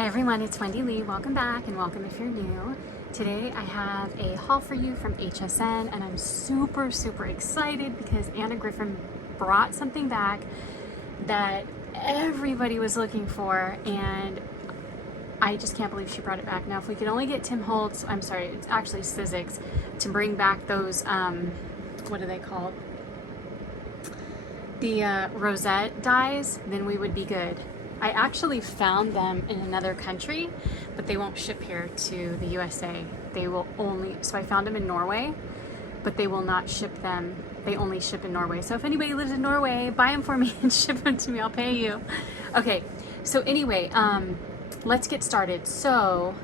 Hi everyone, it's Wendy Lee. Welcome back and welcome if you're new. Today I have a haul for you from HSN and I'm super excited because Anna Griffin brought something back that everybody was looking for and I just can't believe she brought it back. Now if we could only get Tim Holtz, I'm sorry, it's actually Sizzix, to bring back those, what are they called? The Rosette dies, then we would be good. I actually found them in another country, but they won't ship here to the USA. They will only, so I found them in Norway, but they will not ship them. They only ship in Norway. So if anybody lives in Norway, buy them for me and ship them to me, I'll pay you. Okay, so anyway, let's get started. So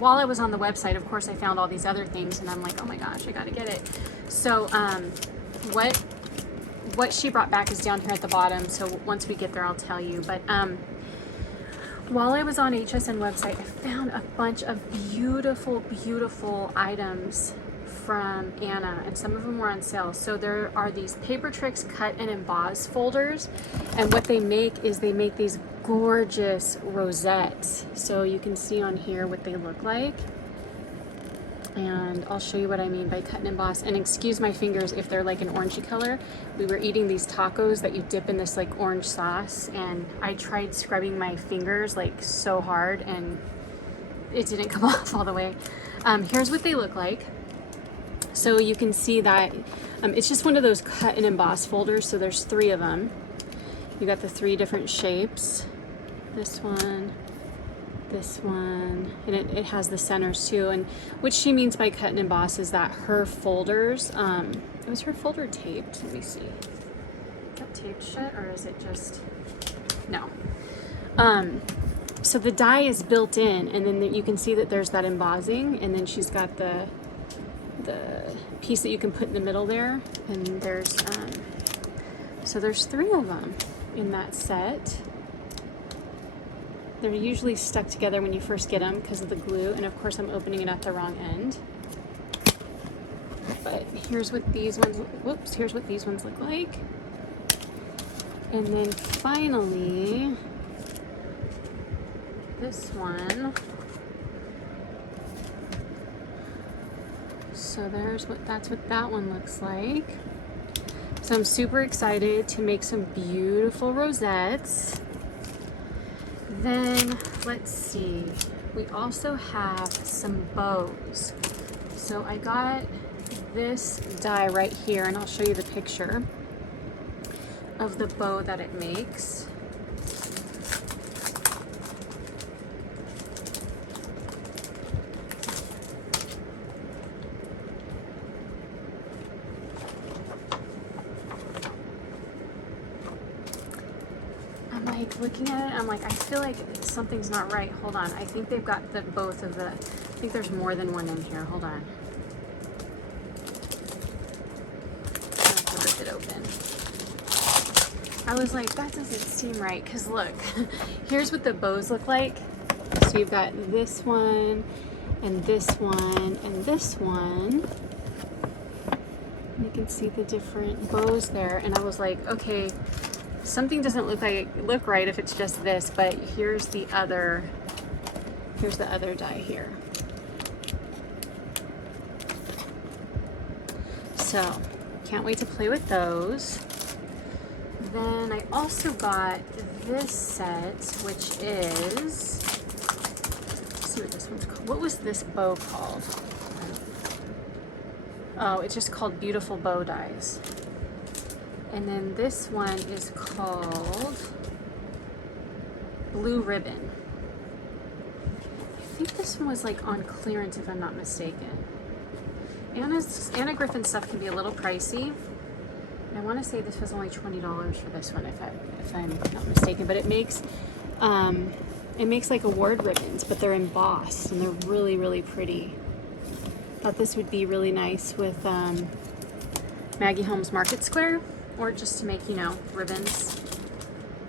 while I was on the website, of course, I found all these other things and I'm like, oh my gosh, I gotta get it. So what she brought back is down here at the bottom, so once we get there I'll tell you. But while I was on HSN website, I found a bunch of beautiful items from Anna, and some of them were on sale. So there are these Paper Tricks cut and emboss folders, and what they make is they make these gorgeous rosettes. So you can see on here what they look like, and I'll show you what I mean by cut and emboss. And excuse my fingers if they're like an orangey color. We were eating these tacos that you dip in this like orange sauce, and I tried scrubbing my fingers like so hard and it didn't come off all the way. Here's what they look like. So you can see that it's just one of those cut and emboss folders. So there's 3 of them. You got the 3 different shapes. This one, this one, and it has the centers too. And what she means by cut and emboss is that her folders, was her folder taped? Let me see. Is that taped shut or is it just, no. So the die is built in, and then you can see that there's that embossing, and then she's got the piece that you can put in the middle there, and there's, so there's 3 of them in that set. They're usually stuck together when you first get them because of the glue, and of course I'm opening it at the wrong end. But here's what these ones, whoops, here's what these ones look like. And then finally, this one. So that's what that one looks like. So I'm super excited to make some beautiful rosettes. Then let's see, we also have some bows. So I got this die right here, and I'll show you the picture of the bow that it makes. Looking at it, I'm like, I feel like something's not right. Hold on, I think they've got both of the, I think there's more than one in here. Hold on. I have to rip it open. I was like, that doesn't seem right, because look, here's what the bows look like. So you've got this one, and this one, and this one. You can see the different bows there, and I was like, okay, something doesn't look right if it's just this, but here's the other die here. So can't wait to play with those. Then I also got this set, which is, let's see what this one's called. What was this bow called? Oh, it's just called Beautiful Bow Dies. And then this one is called Blue Ribbon. I think this one was like on clearance if I'm not mistaken. Anna Griffin stuff can be a little pricey. And I want to say this was only $20 for this one if I'm not mistaken. But it makes like award ribbons, but they're embossed and they're really pretty. Thought this would be really nice with Maggie Holmes Market Square, or just to make, you know, ribbons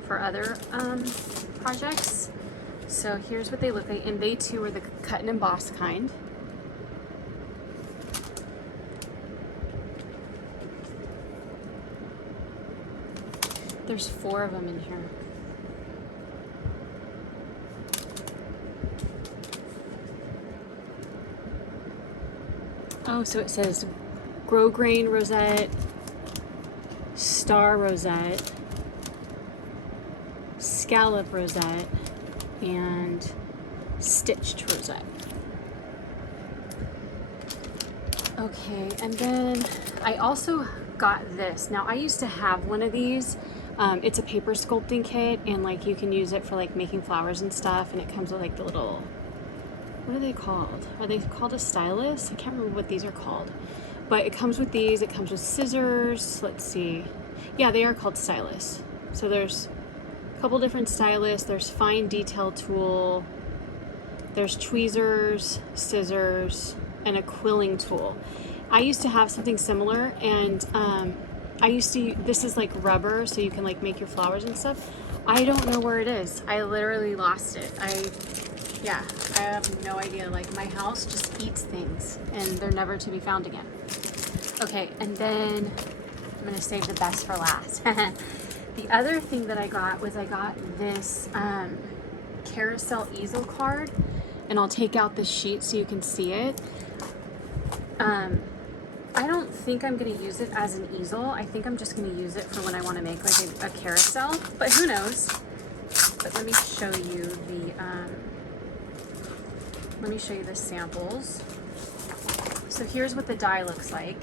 for other projects. So here's what they look like, and they too are the cut and emboss kind. There's 4 of them in here. Oh, so it says grosgrain rosette, star rosette, scallop rosette, and stitched rosette. Okay, and then I also got this. Now I used to have one of these. It's a paper sculpting kit, and like you can use it for like making flowers and stuff, and it comes with like the little, what are they called? Are they called a stylus? I can't remember what these are called. But it comes with these, it comes with scissors. Let's see. Yeah, they are called stylus. So there's a couple different stylus. There's fine detail tool. There's tweezers, scissors, and a quilling tool. I used to have something similar, and this is like rubber, so you can like make your flowers and stuff. I don't know where it is. I literally lost it. I have no idea. Like, my house just eats things, and they're never to be found again. Okay, and then I'm gonna save the best for last. The other thing that I got was this Carousel easel card, and I'll take out the sheet so you can see it. I don't think I'm going to use it as an easel. I think I'm just going to use it for when I want to make like a carousel, but who knows. But let me show you the samples. So here's what the die looks like.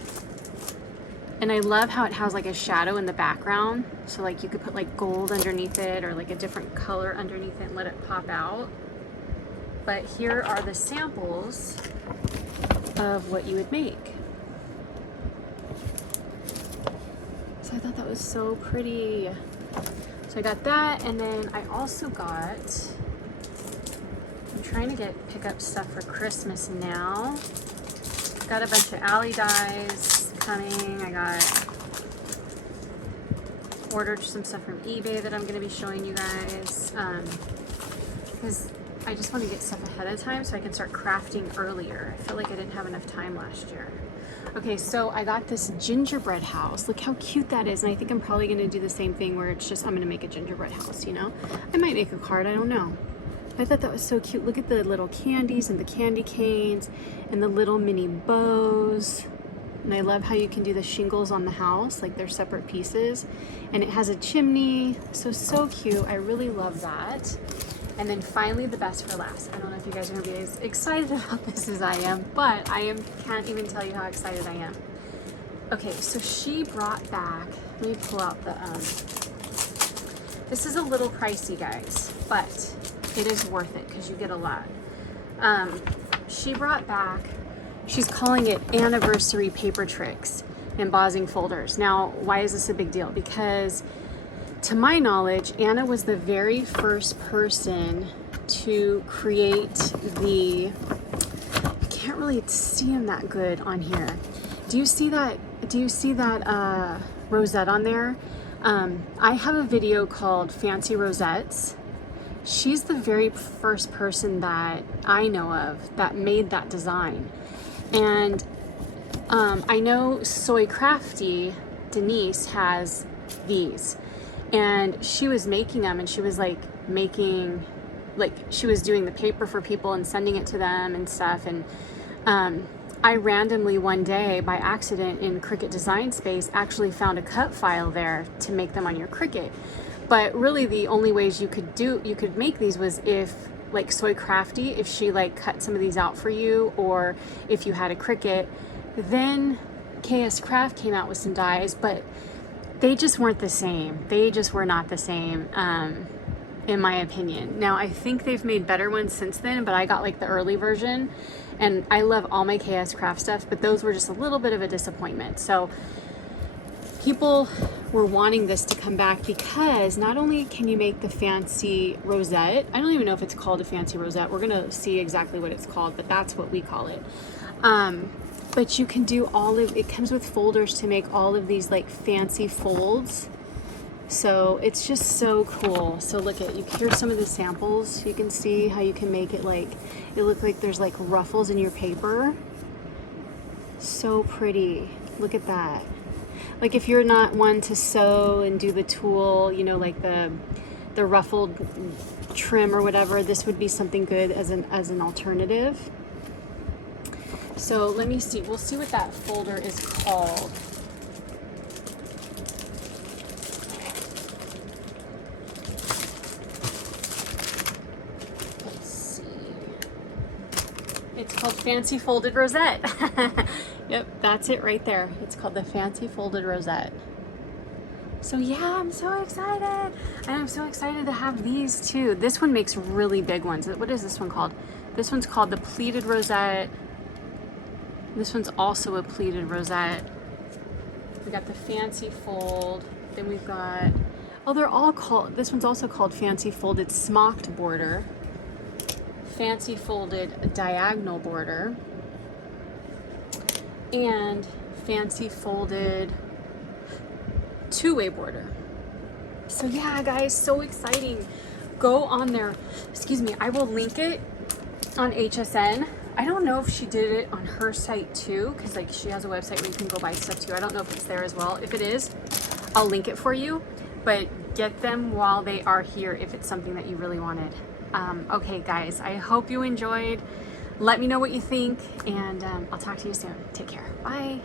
And I love how it has like a shadow in the background. So like you could put like gold underneath it, or like a different color underneath it and let it pop out. But here are the samples of what you would make. So I thought that was so pretty. So I got that, and then I also got, I'm trying to pick up stuff for Christmas now. Got a bunch of alley dies coming. I ordered some stuff from eBay that I'm going to be showing you guys, because I just want to get stuff ahead of time so I can start crafting earlier. I feel like I didn't have enough time last year. Okay, so I got this gingerbread house. Look how cute that is. And I think I'm probably going to do the same thing where it's just, I'm going to make a gingerbread house, you know? I might make a card, I don't know. I thought that was so cute. Look at the little candies and the candy canes and the little mini bows. And I love how you can do the shingles on the house, like they're separate pieces. And it has a chimney, so cute. I really love that. And then finally, the best for last. I don't know if you guys are gonna be as excited about this as I am, but can't even tell you how excited I am. Okay, so she brought back, let me pull out the, this is a little pricey, guys, but it is worth it because you get a lot. She brought back, she's calling it Anniversary Paper Tricks Embossing Folders. Now, why is this a big deal? Because to my knowledge, Anna was the very first person to create the, I can't really see him that good on here. Do you see that rosette on there? I have a video called Fancy Rosettes. She's the very first person that I know of that made that design. And I know Soy Crafty, Denise, has these. And she was making them, and she was like she was doing the paper for people and sending it to them and stuff. And I randomly one day by accident in Cricut Design Space actually found a cut file there to make them on your Cricut. But really the only ways you could make these was if like Soy Crafty, if she like cut some of these out for you, or if you had a Cricut. Then KS Craft came out with some dies, but they just weren't the same. They just were not the same, in my opinion. Now, I think they've made better ones since then, but I got like the early version, and I love all my KS Craft stuff, but those were just a little bit of a disappointment. So people were wanting this to come back because not only can you make the fancy rosette, I don't even know if it's called a fancy rosette. We're gonna see exactly what it's called, but that's what we call it. But you can do it comes with folders to make all of these like fancy folds. So it's just so cool. So look here's some of the samples. You can see how you can make it look like there's like ruffles in your paper. So pretty. Look at that. Like if you're not one to sew and do the tulle, you know, like the ruffled trim or whatever, this would be something good as an alternative. So let me see, we'll see what that folder is called. Let's see. It's called Fancy Folded Rosette. Yep, that's it right there. It's called the Fancy Folded Rosette. So yeah, I'm so excited. And I'm so excited to have these too. This one makes really big ones. What is this one called? This one's called the Pleated Rosette. This one's also a pleated rosette. We got the fancy fold. Then we've got, oh, they're all called, this one's also called Fancy Folded Smocked Border. Fancy Folded Diagonal Border. And Fancy Folded Two-Way Border. So yeah, guys, so exciting. Go on there. Excuse me, I will link it on HSN. I don't know if she did it on her site too, because like she has a website where you can go buy stuff too. I don't know if it's there as well. If it is, I'll link it for you, but get them while they are here if it's something that you really wanted. Okay guys, I hope you enjoyed. Let me know what you think, and I'll talk to you soon. Take care. Bye.